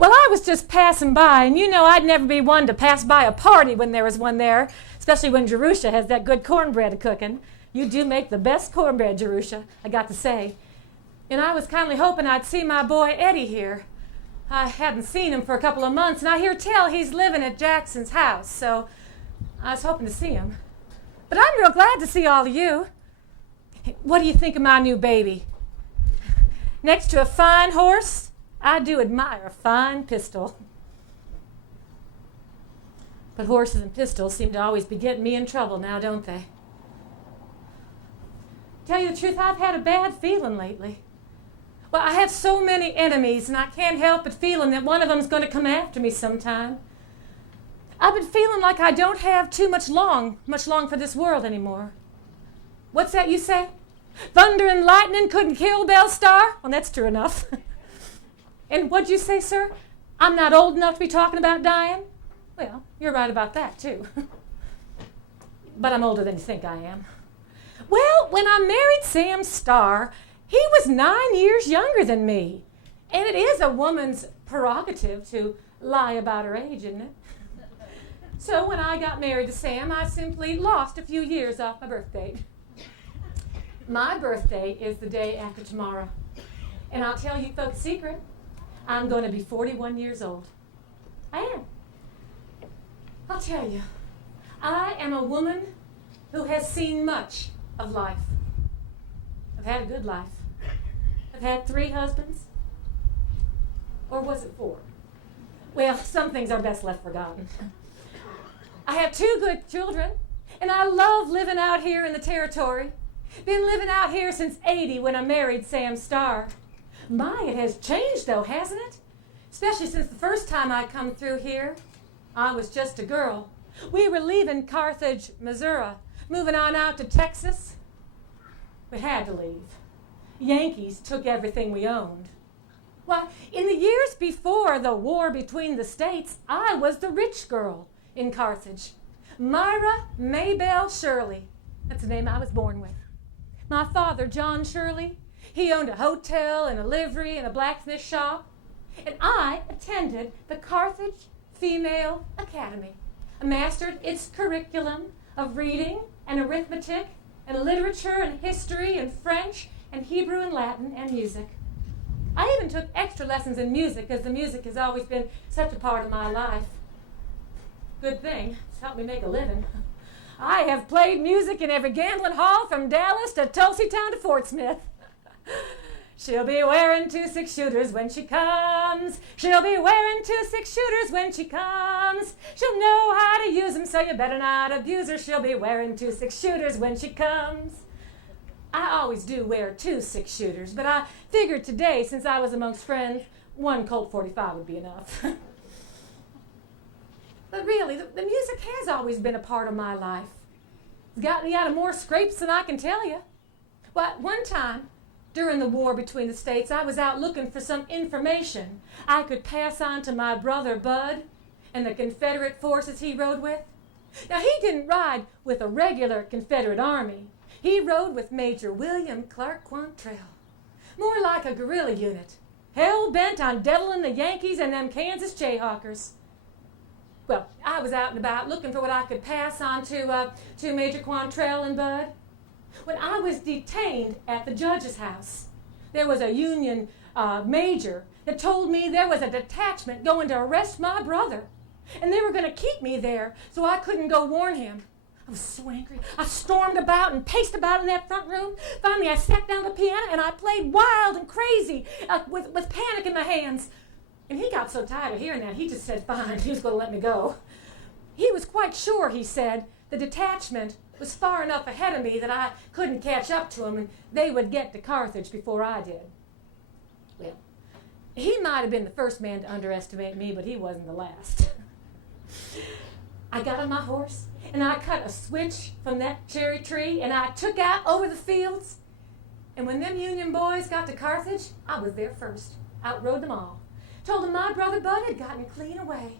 Well, I was just passing by, and you know I'd never be one to pass by a party when there was one there, especially when Jerusha has that good cornbread cooking. You do make the best cornbread, Jerusha, I got to say. And I was kindly hoping I'd see my boy Eddie here. I hadn't seen him for a couple of months, and I hear tell he's living at Jackson's house, so I was hoping to see him. But I'm real glad to see all of you. What do you think of my new baby? Next to a fine horse, I do admire a fine pistol. But horses and pistols seem to always be getting me in trouble now, don't they? Tell you the truth, I've had a bad feeling lately. Well, I have so many enemies, and I can't help but feeling that one of them's going to come after me sometime. I've been feeling like I don't have too much long for this world anymore. What's that you say? Thunder and lightning couldn't kill Belle Starr? Well, that's true enough. And what'd you say, sir? I'm not old enough to be talking about dying? Well, you're right about that, too. But I'm older than you think I am. Well, when I married Sam Starr, he was 9 years younger than me. And it is a woman's prerogative to lie about her age, isn't it? So when I got married to Sam, I simply lost a few years off my birth date. My birthday is the day after tomorrow. And I'll tell you folks a secret. I'm going to be 41 years old. I am. I'll tell you, I am a woman who has seen much of life. I've had a good life. I've had 3 husbands. Or was it 4? Well, some things are best left forgotten. I have 2 good children, and I love living out here in the territory. Been living out here since '80 when I married Sam Starr. My, it has changed though, hasn't it? Especially since the first time I come through here. I was just a girl. We were leaving Carthage, Missouri, moving on out to Texas. We had to leave. Yankees took everything we owned. Why, in the years before the war between the states, I was the rich girl in Carthage. Myra Maybelle Shirley. That's the name I was born with. My father, John Shirley, he owned a hotel and a livery and a blacksmith shop. And I attended the Carthage Female Academy. I mastered its curriculum of reading and arithmetic and literature and history and French and Hebrew and Latin and music. I even took extra lessons in music because the music has always been such a part of my life. Good thing. It's helped me make a living. I have played music in every gambling hall from Dallas to Tulseytown to Fort Smith. She'll be wearing 2 6-shooters when she comes. She'll be wearing 2 6-shooters when she comes. She'll know how to use them, so you better not abuse her. She'll be wearing 2 6-shooters when she comes. I always do wear 2 6-shooters, but I figured today, since I was amongst friends, 1 Colt 45 would be enough. But really, the music has always been a part of my life. It's got me out of more scrapes than I can tell you. Well, one time, during the war between the states, I was out looking for some information I could pass on to my brother Bud and the Confederate forces he rode with. Now, he didn't ride with a regular Confederate army. He rode with Major William Clark Quantrell. More like a guerrilla unit, hell-bent on deviling the Yankees and them Kansas Jayhawkers. Well, I was out and about looking for what I could pass on to Major Quantrell and Bud. When I was detained at the judge's house, there was a Union major that told me there was a detachment going to arrest my brother, and they were going to keep me there so I couldn't go warn him. I was so angry. I stormed about and paced about in that front room. Finally, I sat down at the piano and I played wild and crazy with panic in my hands. And he got so tired of hearing that, he just said, fine, he was going to let me go. He was quite sure, he said, the detachment was far enough ahead of me that I couldn't catch up to him and they would get to Carthage before I did. Well, he might have been the first man to underestimate me, but he wasn't the last. I got on my horse and I cut a switch from that cherry tree and I took out over the fields. And when them Union boys got to Carthage, I was there first. Outrode them all. Told them my brother Bud had gotten clean away.